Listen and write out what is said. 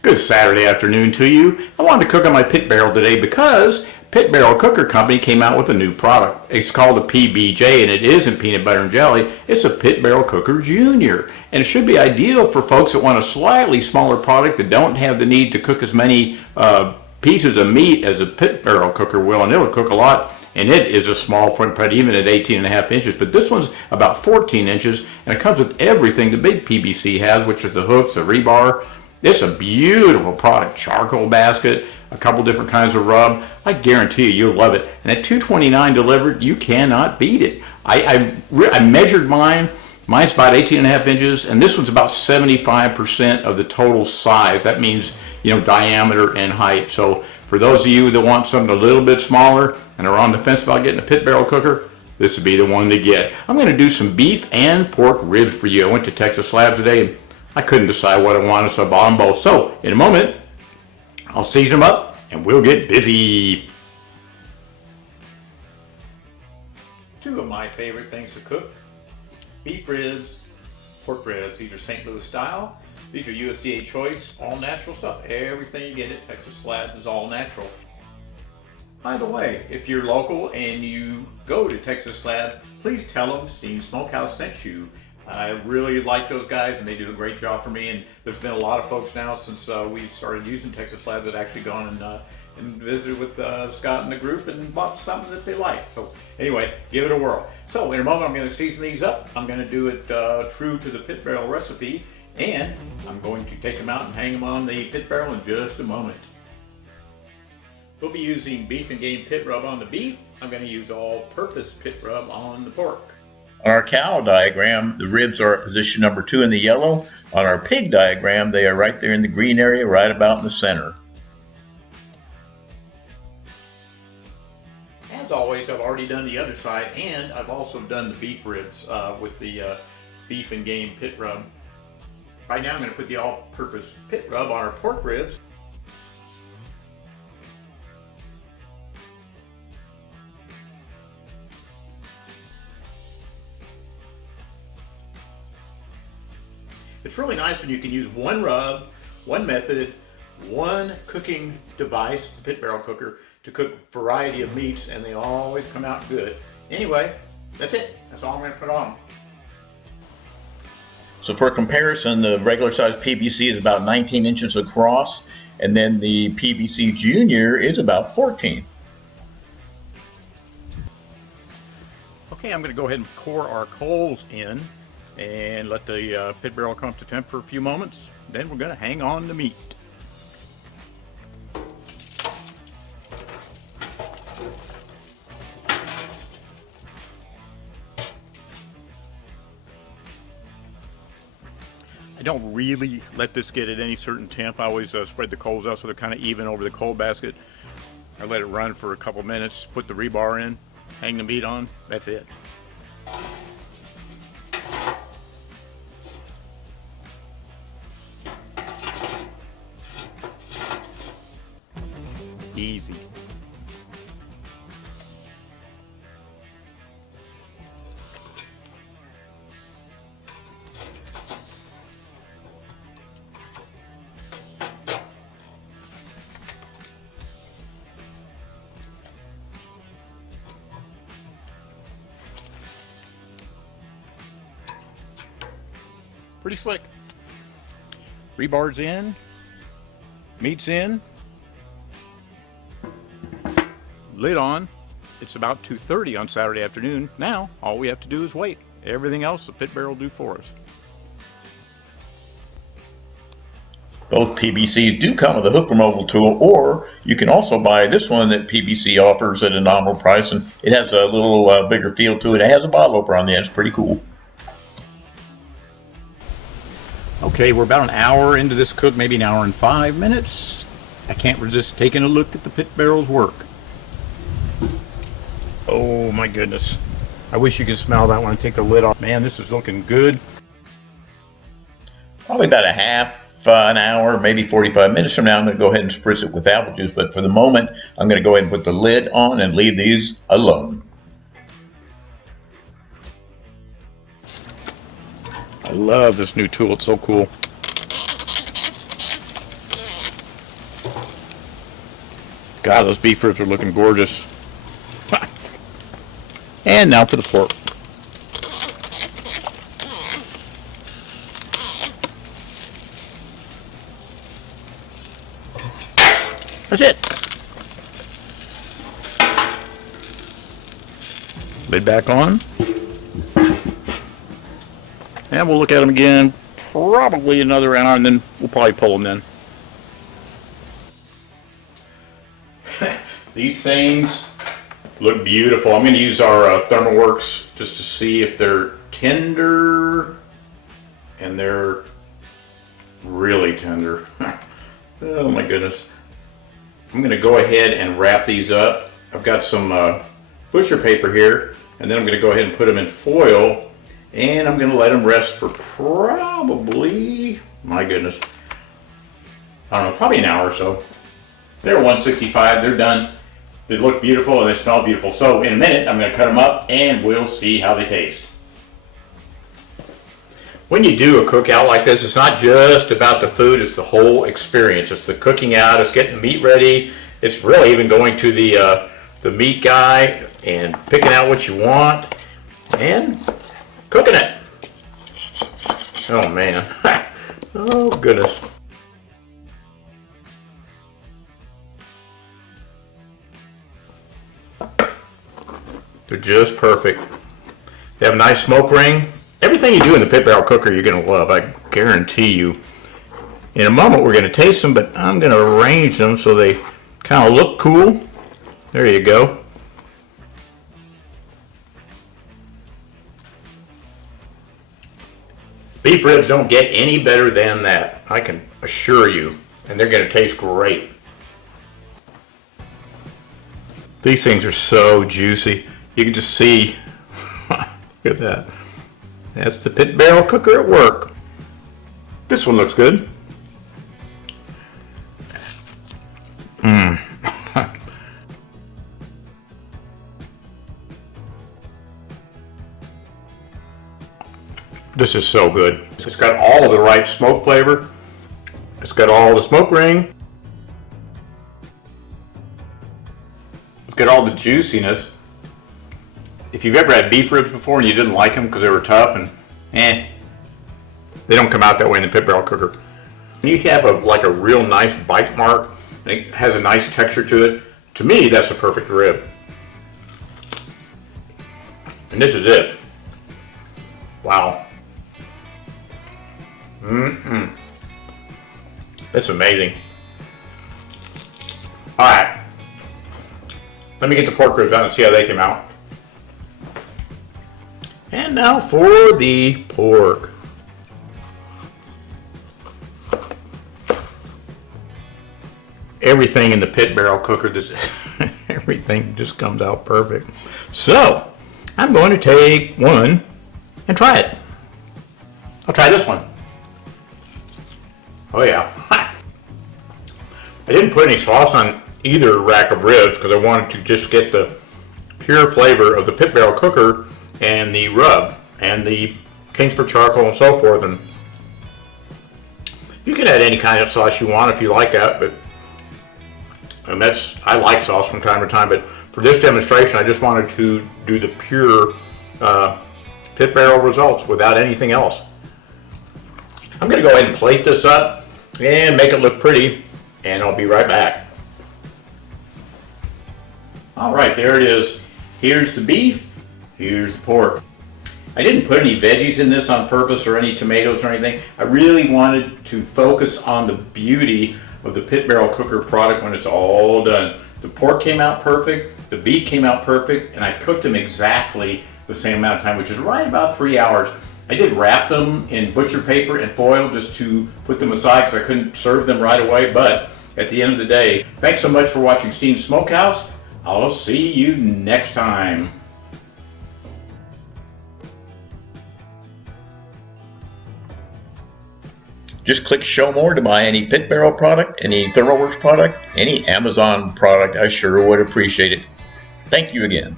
Good Saturday afternoon to you. I wanted to cook on my pit barrel today because Pit Barrel Cooker Company came out with a new product. It's called a PBJ, and it isn't peanut butter and jelly. It's a Pit Barrel Cooker Junior, and it should be ideal for folks that want a slightly smaller product that don't have the need to cook as many pieces of meat as a pit barrel cooker will, and it'll cook a lot. And it is a small footprint, even at 18.5 inches, but this one's about 14 inches, and it comes with everything the big PBC has, which is the hooks, the rebar. It's a beautiful product. Charcoal basket, a couple different kinds of rub. I guarantee you, you'll love it. And at $229 delivered, you cannot beat it. I measured mine. Mine's about 18.5 inches, and this one's about 75% of the total size. That means, diameter and height. So for those of you that want something a little bit smaller and are on the fence about getting a pit barrel cooker, this would be the one to get. I'm going to do some beef and pork ribs for you. I went to Texas Slabs today, and I couldn't decide what I wanted, so I bought them both. So in a moment, I'll season them up, and we'll get busy. Two of my favorite things to cook: beef ribs, pork ribs. These are St. Louis style. These are USDA choice, all natural stuff. Everything you get at Texas Slabs is all natural. By the way, if you're local and you go to Texas Slab, please tell them SteenSmokeHouse sent you. I really like those guys, and they do a great job for me. And there's been a lot of folks now since we started using Texas Slab that actually gone and visited with Scott and the group and bought something that they like. So anyway, give it a whirl. So in a moment, I'm going to season these up. I'm going to do it true to the pit barrel recipe, and I'm going to take them out and hang them on the pit barrel in just a moment. We'll be using beef and game pit rub on the beef. I'm going to use all-purpose pit rub on the pork. On our cow diagram, the ribs are at position number 2 in the yellow. On our pig diagram, they are right there in the green area, right about in the center. As always, I've already done the other side, and I've also done the beef ribs with the beef and game pit rub. Right now I'm going to put the all-purpose pit rub on our pork ribs. It's really nice when you can use one rub, one method, one cooking device, the pit barrel cooker, to cook a variety of meats, and they always come out good. Anyway, that's it. That's all I'm going to put on. So for comparison, the regular size PBC is about 19 inches across, and then the PBC Junior is about 14. Okay, I'm going to go ahead and pour our coals in and let the pit barrel come up to temp for a few moments. Then we're going to hang on the meat. I don't really let this get at any certain temp. I always spread the coals out so they're kind of even over the coal basket. I let it run for a couple minutes, put the rebar in, hang the meat on. That's it. Easy. Pretty slick. Rebar's in, meat's in, lid on. It's about 2:30 on Saturday afternoon. Now all we have to do is wait. Everything else the pit barrel will do for us. Both PBCs do come with a hook removal tool, or you can also buy this one that PBC offers at a nominal price, and it has a little bigger feel to it. It has a bottle opener on the end. It's pretty cool. Okay, we're about an hour into this cook, maybe an hour and 5 minutes. I can't resist taking a look at the pit barrel's work. Oh my goodness. I wish you could smell that when I take the lid off. Man, this is looking good. Probably about a half an hour, maybe 45 minutes from now, I'm going to go ahead and spritz it with apple juice. But for the moment, I'm going to go ahead and put the lid on and leave these alone. I love this new tool. It's so cool. God, those beef ribs are looking gorgeous. And now for the pork. That's it. Lid back on. And we'll look at them again probably another hour, and then we'll probably pull them then. These things look beautiful. I'm going to use our ThermoWorks just to see if they're tender, and they're really tender. Oh my goodness. I'm going to go ahead and wrap these up. I've got some butcher paper here, and then I'm going to go ahead and put them in foil, and I'm going to let them rest for probably, my goodness, I don't know, probably an hour or so. They're 165, they're done. They look beautiful and they smell beautiful. So in a minute, I'm going to cut them up and we'll see how they taste. When you do a cookout like this, it's not just about the food, it's the whole experience. It's the cooking out, it's getting the meat ready. It's really even going to the meat guy and picking out what you want and cooking it. Oh man, oh goodness. They're just perfect. They have a nice smoke ring. Everything you do in the pit barrel cooker you're going to love, I guarantee you. In a moment we're going to taste them, but I'm going to arrange them so they kind of look cool. There you go. Beef ribs don't get any better than that, I can assure you. And they're going to taste great. These things are so juicy. You can just see, look at that. That's the pit barrel cooker at work. This one looks good. This is so good. It's got all the right smoke flavor. It's got all the smoke ring. It's got all the juiciness. If you've ever had beef ribs before and you didn't like them because they were tough and they don't come out that way in the pit barrel cooker. When you have like a real nice bite mark and it has a nice texture to it, to me that's a perfect rib. And this is it. Wow. It's amazing. Alright. Let me get the pork ribs out and see how they came out. And now for the pork. Everything in the pit barrel cooker, everything just comes out perfect. So, I'm going to take one and try it. I'll try this one. Oh yeah. I didn't put any sauce on either rack of ribs because I wanted to just get the pure flavor of the pit barrel cooker and the rub and the Kingsford charcoal and so forth. And you can add any kind of sauce you want if you like that, but I like sauce from time to time, but for this demonstration I just wanted to do the pure pit barrel results without anything else. I'm going to go ahead and plate this up and make it look pretty, and I'll be right back. Alright, there it is. Here's the beef, here's the pork. I didn't put any veggies in this on purpose or any tomatoes or anything. I really wanted to focus on the beauty of the pit barrel cooker product when it's all done. The pork came out perfect, the beef came out perfect, and I cooked them exactly the same amount of time, which is right about 3 hours. I did wrap them in butcher paper and foil just to put them aside because I couldn't serve them right away, but at the end of the day, thanks so much for watching SteenSmokeHouse. I'll see you next time. Just click show more to buy any pit barrel product, any ThermoWorks product, any Amazon product. I sure would appreciate it. Thank you again.